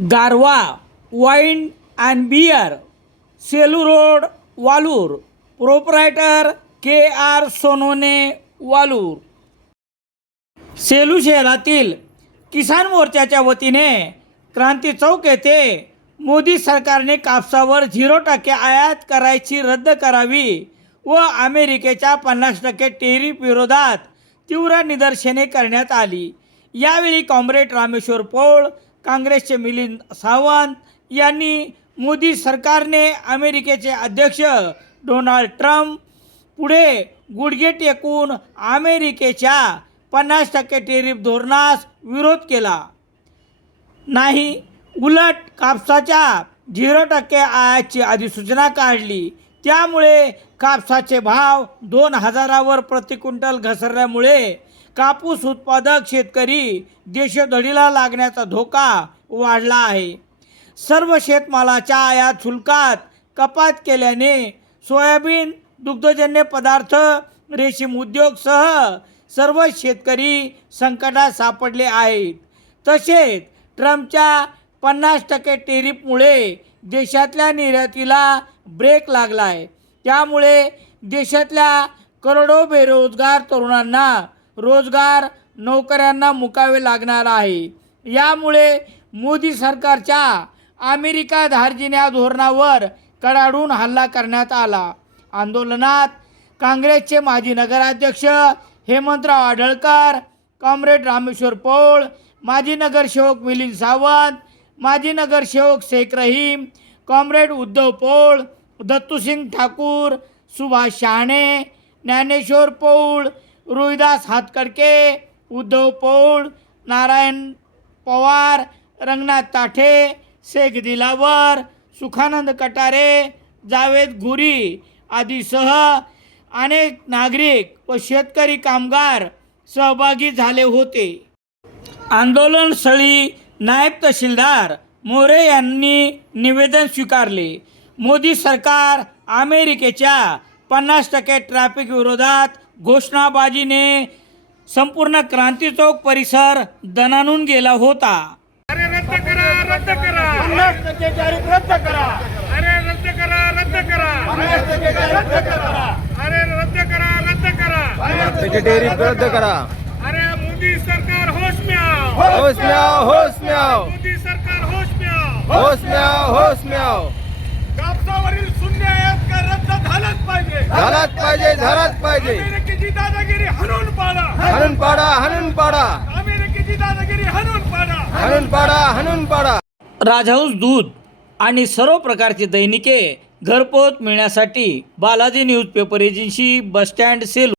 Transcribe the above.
Garva wine and beer Selu road Walur. Proprietor K R Sonone Walur. Selu शहरातील किसान मोर्चाच्या वतीने क्रांती चौक येथे मोदी सरकारने कापसावर झिरो टक्के आयात करायची रद्द करावी व अमेरिकेच्या पन्नास टक्के टेरिफ विरोधात तीव्र निदर्शने करण्यात आली. यावेळी कॉम्रेड रामेश्वर पौळ काँग्रेसचे मिलिंद सावंत यांनी मोदी सरकारने अमेरिकेचे अध्यक्ष डोनाल्ड ट्रम्प पुढे गुडघे टेकून अमेरिकेच्या पन्नास टक्के टेरिफ धोरणास विरोध केला. नाही उलट कापसाच्या झिरो टक्के आयातची अधिसूचना काढली. त्यामुळे कापसाचे भाव दोन हजारावर प्रति क्विंटल घसरल्यामुळे कापूस उत्पादक शेतकरी देशधडीला लागण्याचा धोका वाढला आहे. सर्व शेतमालाच्या आयात शुल्कात कपात केल्याने सोयाबीन दुग्धजन्य पदार्थ रेशीम उद्योगसह सर्व शेतकरी संकटात सापडले आहेत. तसेच ट्रम्पच्या पन्नास टक्के टेरिफमुळे देशातल्या निर्यातीला ब्रेक लागला आहे त्यामुळे देशातल्या करोडो बेरोजगार तरुणांना रोजगार नोकऱ्यांना मुकावे लागणार आहे. यामुळे मोदी सरकारच्या अमेरिका धार्जिन्या धोरणावर कडाडून हल्ला करण्यात आला. आंदोलनात काँग्रेसचे माजी नगराध्यक्ष हेमंतराव आढळकर कॉम्रेड रामेश्वर पौळ माजी नगरसेवक मिलिंद सावंत माजी नगरसेवक शेख रहीम कॉम्रेड उद्धव पौळ दत्तूसिंग ठाकूर सुभाष शहाणे ज्ञानेश्वर पौळ रोहिदास हातकडके उद्धव पौळ नारायण पवार रंगनाथ ताठे शेख दिलावर सुखानंद कटारे जावेद घुरी आदीसह अनेक नागरिक व शेतकरी कामगार सहभागी झाले होते. आंदोलनस्थळी नायब तहसीलदार मोरे यांनी निवेदन स्वीकारले. मोदी सरकार अमेरिकेच्या पन्नास टक्के ट्रॅफिक विरोधात घोषणाबाजीने संपूर्ण क्रांती चौक परिसर दणानून गेला होता. अरे रद्द करा रद्द करा. पन्नास टक्के टॅरिफ रद्द करा. अरे रद्द करा रद्द करा. पन्नास टक्के टॅरिफ रद्द करा. अरे रद्द करा रद्द करा. पन्नास त्याची टेरिफ रद्द करा. अरे मोदी सरकार होश में आओ होश में आओ होश में आओ मोदी सरकार होश में आओ होश में आओ होश में आओ कापसावरील शून्य आयात कर रद्द झालंच पाहिजे. झालाच पाहिजे झालाच पाहिजे. दादागिरी हणून पाडा. हाणून पाडा हाणून पाडा. अमेरिकेची दादागिरी हणून पाडा. हाणून पाडा हाणून पाडा. राजहंस दूध आणि सर्व प्रकारची दैनिके घरपोच मिळण्यासाठी Balaji newspaper agency bus stand Selu